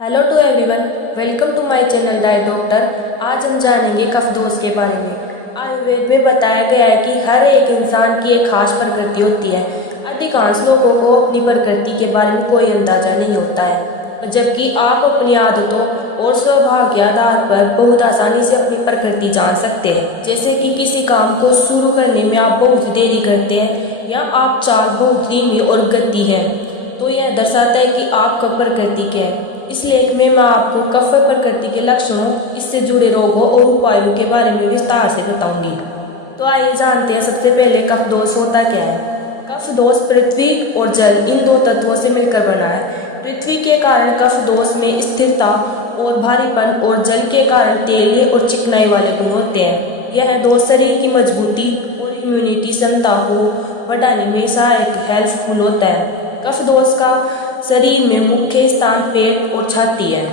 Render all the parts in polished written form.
Hello to everyone, welcome to my channel diet doctor. आज हम जानेंगे कफ दोष के बारे में। आयुर्वेद में बताया गया है कि हर एक इंसान की एक खास प्रकृति होती है। अधिकांश लोगों को अपनी प्रकृति के बारे में कोई अंदाजा नहीं होता है, जबकि आप अपनी आदतों और स्वभाव के आधार पर बहुत आसानी से अपनी प्रकृति जान सकते हैं। जैसे कि किसी काम को शुरू करने में आप बहुत देरी करते हैं या आप चाल बहुत धीमी और गति है, तो यह दर्शाता है कि आपका प्रकृति क्या है। इस लेख में मैं आपको कफ प्रकृति के लक्षणों, इससे जुड़े रोगों और उपायों के बारे में विस्तार से बताऊंगी। तो आइए जानते हैं सबसे पहले कफ दोष होता क्या है। कफ दोष पृथ्वी और जल इन दो तत्वों से मिलकर बना है। पृथ्वी के कारण कफ दोष में स्थिरता और भारीपन और जल के कारण तेलीय और चिकनाई वाले गुण होते हैं। यह दोष शरीर की मजबूती और इम्यूनिटी क्षमता को बढ़ाने में सहायक हेल्पफुल होता है। कफ दोष का शरीर में मुख्य स्थान पेट और छाती है।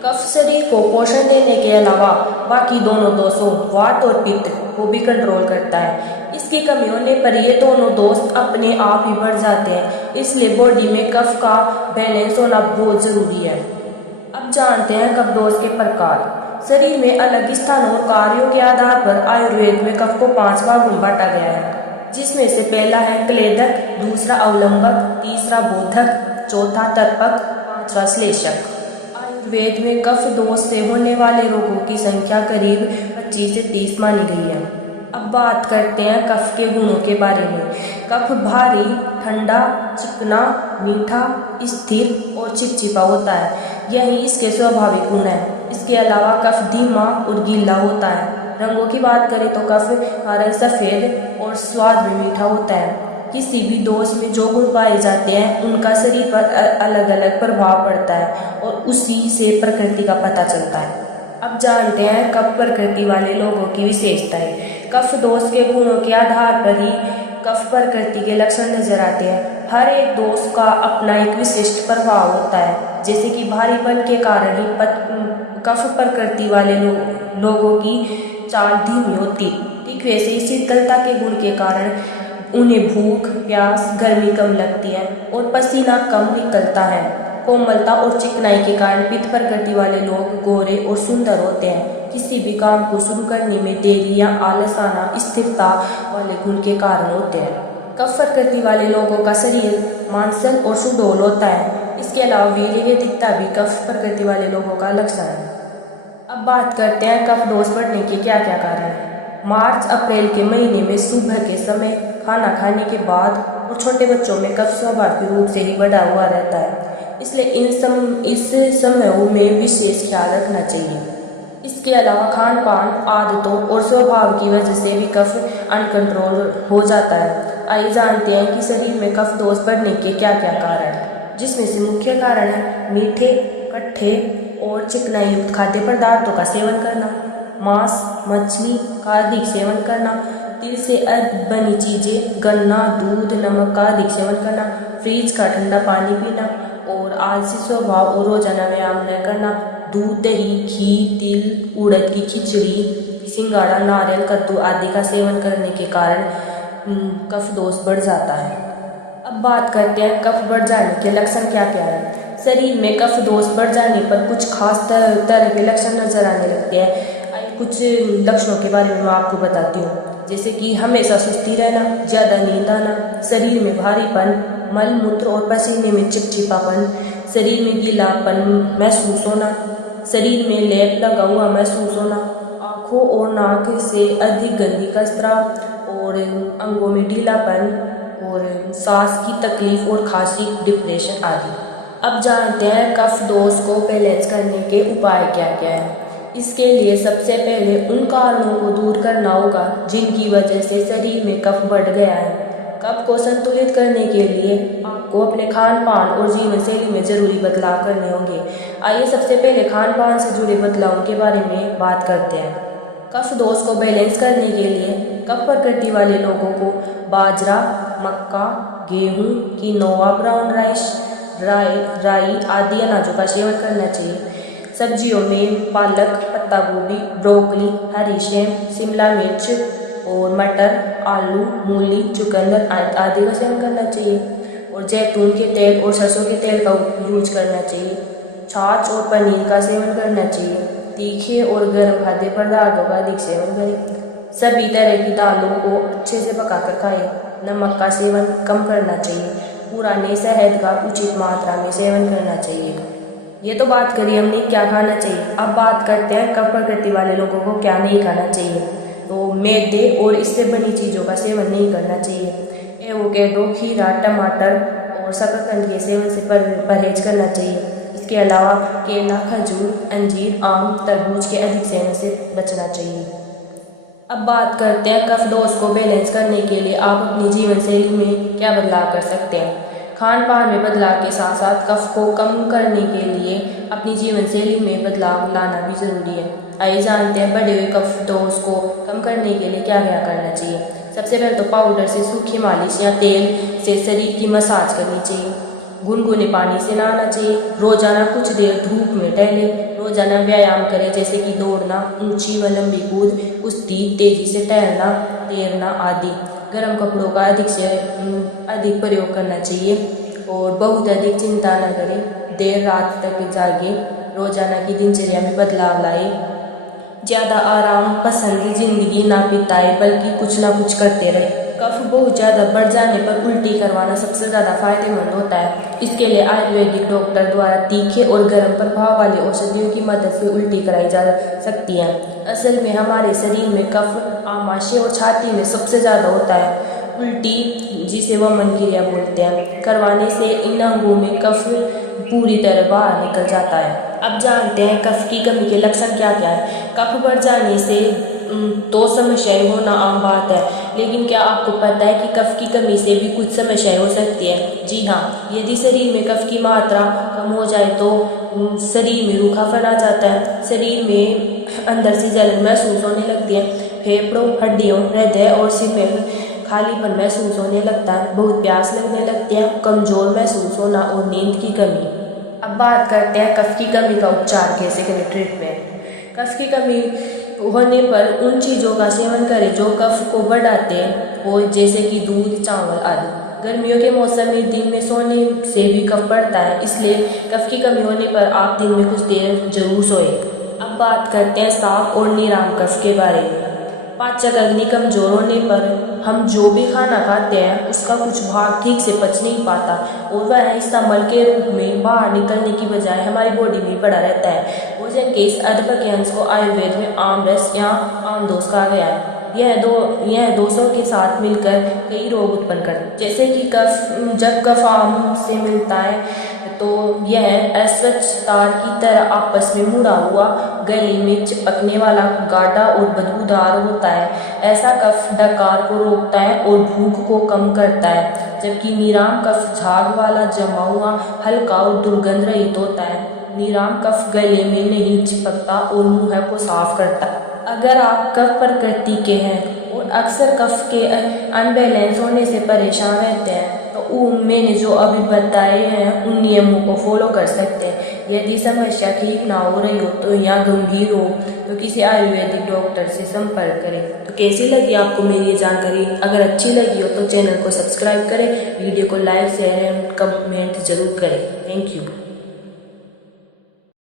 कफ शरीर को पोषण देने के अलावा बाकी दोनों दोषों वात और पित्त को भी कंट्रोल करता है। इसकी कमी होने पर ये दोनों दोष अपने आप ही बढ़ जाते हैं, इसलिए बॉडी में कफ का बैलेंस होना बहुत जरूरी है। अब जानते हैं कफ दोष के प्रकार। शरीर में अलग स्थानों और कार्यों के आधार पर आयुर्वेद में कफ को 5 भागों में बांटा गया है, जिसमें से पहला है क्लेदक, दूसरा अवलंबक, तीसरा बोधक, चौथा तर्पक, पांचवा श्लेषक। आयुर्वेद में कफ दोष से होने वाले रोगों की संख्या करीब 25 से 30 मानी गई है। अब बात करते हैं कफ के गुणों के बारे में। कफ भारी, ठंडा, चिकना, मीठा, स्थिर और चिपचिपा होता है। यही इसके स्वाभाविक गुण है। इसके अलावा कफ धीमा और गीला होता है। रंगों की बात करें तो कफ का रंग सफेद और स्वाद में मीठा होता है। किसी भी दोष में जो गुण पाए जाते हैं उनका शरीर पर अलग अलग प्रभाव पड़ता है और उसी से प्रकृति का पता चलता है। अब जानते हैं कफ प्रकृति वाले लोगों की विशेषताएं। कफ दोष के गुणों के आधार पर ही कफ प्रकृति के लक्षण नजर आते हैं। हर एक दोष का अपना एक विशिष्ट प्रभाव होता है। जैसे कि भारीपन के कारण ही कफ प्रकृति वाले लोगों की चाल धीमी होती, ठीक वैसे ही शीतलता के गुण के कारण उन्हें भूख, प्यास, गर्मी कम लगती है और पसीना कम निकलता है। कोमलता और चिकनाई के कारण पित्त प्रकृति वाले लोग गोरे और सुंदर होते हैं। किसी भी काम को शुरू करने में देरी या आलस आना स्थिरता वाले गुण के कारण होते हैं। कफ प्रकृति वाले लोगों का शरीर मांसल और सुडौल होता है। इसके अलावा वीर्यवैदिकता भी कफ प्रकृति वाले लोगों का लक्षण है। अब बात करते हैं कफ दोष बढ़ने के क्या क्या कारण हैं। मार्च अप्रैल के महीने में सुबह के समय, खाना खाने के बाद और छोटे बच्चों में कफ स्वाभाविक रूप से ही बढ़ा हुआ रहता है, इसलिए इस समयों में विशेष ख्याल रखना चाहिए। इसके अलावा खान पान आदतों और स्वभाव की वजह से भी कफ अनकंट्रोल हो जाता है। आइए जानते हैं कि शरीर में कफ दोष बढ़ने के क्या क्या कारण हैं, जिसमें से मुख्य कारण है मीठे, कट्ठे और चिकनाई युक्त खाद्य पदार्थों का सेवन करना, मांस, मछली का अधिक सेवन करना, तिल से बनी चीजें, गन्ना, दूध, नमक का अधिक सेवन करना, फ्रिज का ठंडा पानी पीना और आलसी स्वभाव और रोजाना व्यायाम न करना, दूध, दही, घी, तिल, उड़द की खिचड़ी, सिंगाड़ा, नारियल, कद्दू आदि का सेवन करने के कारण कफ दोष बढ़ जाता है। अब बात करते हैं कफ बढ़ जाने के लक्षण क्या क्या है। शरीर में कफ दोष बढ़ जाने पर कुछ खास तरह के लक्षण नजर आने लगते हैं। कुछ लक्षणों के बारे में मैं आपको बताती हूँ, जैसे कि हमेशा सुस्ती रहना, ज्यादा नींद आना, शरीर में भारीपन, मल मूत्र और पसीने में चिपचिपापन, शरीर में गीलापन महसूस होना, शरीर में लेप लगा हुआ महसूस होना, आँखों और नाक से अधिक गंदी कसरा और अंगों में ढीलापन और सांस की तकलीफ और खांसी, डिप्रेशन आदि। अब जानते हैं कफ दोष को बैलेंस करने के उपाय क्या क्या है। इसके लिए सबसे पहले उन कारणों को दूर करना होगा जिनकी वजह से शरीर में कफ बढ़ गया है। कफ को संतुलित करने के लिए आपको अपने खान पान और जीवन शैली में जरूरी बदलाव करने होंगे। आइए सबसे पहले खान पान से जुड़े बदलावों के बारे में बात करते हैं। कफ दोष को बैलेंस करने के लिए कफ प्रकृति वाले लोगों को बाजरा, मक्का, गेहूँ, किनोआ, ब्राउन राइस, राई आदि अनाजों का सेवन करना चाहिए। सब्जियों में पालक, पत्ता गोभी, ब्रोकली, हरी सेम, शिमला मिर्च और मटर, आलू, मूली, चुकंदर आदि का सेवन करना चाहिए और जैतून के तेल और सरसों के तेल का यूज करना चाहिए। छाछ और पनीर का सेवन करना चाहिए। तीखे और गर्म खाद्य पदार्थों का अधिक सेवन करें। सभी तरह की दालों को अच्छे से पकाकर खाएं। नमक का सेवन कम करना चाहिए। पुराने शहद का उचित मात्रा में सेवन करना चाहिए। ये तो बात करी हमने क्या खाना चाहिए। अब बात करते हैं कफ प्रकृति वाले लोगों को क्या नहीं खाना चाहिए। तो मैदे और इससे बनी चीज़ों का सेवन नहीं करना चाहिए। एवोकेडो, खीरा, टमाटर और शकरकंद के सेवन से परहेज करना चाहिए। इसके अलावा केला, खजूर, अंजीर, आम, तरबूज के अधिक सेवन से बचना चाहिए। अब बात करते हैं कफ दोष को बैलेंस करने के लिए आप अपनी जीवन शैली में क्या बदलाव कर सकते हैं। खान पान में बदलाव के साथ साथ कफ को कम करने के लिए अपनी जीवन शैली में बदलाव लाना भी जरूरी है। आइए जानते हैं बढ़े हुए कफ दोष को कम करने के लिए क्या क्या करना चाहिए। सबसे पहले तो पाउडर से सूखी मालिश या तेल से शरीर की मसाज करनी चाहिए। गुनगुने पानी से नहाना चाहिए। रोजाना कुछ देर धूप में टहलें। रोजाना व्यायाम करें जैसे कि दौड़ना, ऊंची व लंबी कूद, कुश्ती, तेजी से टहलना, तैरना आदि। गर्म कपड़ों का अधिक प्रयोग करना चाहिए और बहुत अधिक चिंता न करें। देर रात तक जागे। रोजाना की दिनचर्या में बदलाव लाए। ज़्यादा आराम पसंद जिंदगी ना बिताए बल्कि कुछ ना कुछ करते रहे। कफ बहुत ज़्यादा बढ़ जाने पर उल्टी करवाना सबसे ज़्यादा फायदेमंद होता है। इसके लिए आयुर्वेदिक डॉक्टर द्वारा तीखे और गर्म प्रभाव वाली औषधियों की मदद से उल्टी कराई जा सकती है। असल में हमारे शरीर में कफ आमाशय और छाती में सबसे ज़्यादा होता है। उल्टी, जिसे वमन क्रिया बोलते हैं, करवाने से इन अंगों में कफ पूरी तरह बाहर निकल जाता है। अब जानते हैं कफ की कमी के लक्षण क्या क्या है। कफ बढ़ जाने से तो समस्याएं होना आम बात है, लेकिन क्या आपको पता है कि कफ की कमी से भी कुछ समस्याएं हो सकती है। जी हाँ, यदि शरीर में कफ की मात्रा कम हो जाए तो शरीर में रूखापन आ जाता है। शरीर में अंदर से जलन महसूस होने लगती है। फेफड़ों, हड्डियों, हृदय और सिर में खालीपन महसूस होने लगता है। बहुत प्यास लगने लगती है। कमजोर महसूस होना और नींद की कमी। अब बात करते हैं कफ की कमी का उपचार कैसे करें, ट्रीटमेंट। कफ की कमी होने पर उन चीज़ों का सेवन करें जो कफ को बढ़ाते हैं और जैसे कि दूध, चावल आदि। गर्मियों के मौसम में दिन में सोने से भी कफ बढ़ता है, इसलिए कफ की कमी होने पर आप दिन में कुछ देर जरूर सोएं। अब बात करते हैं साफ और निराम कफ के बारे में। पाचक अग्नि कमजोर होने पर हम जो भी खाना खाते हैं उसका कुछ भाग ठीक से पच नहीं पाता और वह हिस्सा मल के रूप में बाहर निकलने की बजाय हमारी बॉडी में पड़ा रहता है। भोजन के इस अधपके के अंश को आयुर्वेद में आमरस या आमदोष कहा गया है। यह दोषों के साथ मिलकर कई रोग उत्पन्न करते, जैसे कि जब कफ आम से मिलता है तो यह अस्वच्छ तार की तरह आपस में मुड़ा हुआ, गले में चिपकने वाला, गाढ़ा और बदबूदार होता है। ऐसा कफ डकार को रोकता है और भूख को कम करता है, जबकि निराम कफ झाग वाला, जमा हुआ, हल्का और दुर्गंध रहित होता है। निराम कफ गले में नहीं चिपकता और मुंह को साफ करता है। अगर आप कफ प्रकृति के हैं और अक्सर कफ के अनबैलेंस होने से परेशान रहते हैं तो मैंने जो अभी बताए हैं उन नियमों को फॉलो कर सकते हैं। यदि समस्या ठीक ना हो रही हो तो या गंभीर हो तो किसी आयुर्वेदिक डॉक्टर से संपर्क करें। तो कैसी लगी आपको मेरी ये जानकारी? अगर अच्छी लगी हो तो चैनल को सब्सक्राइब करें, वीडियो को लाइक, शेयर एंड कमेंट जरूर करें। Thank you.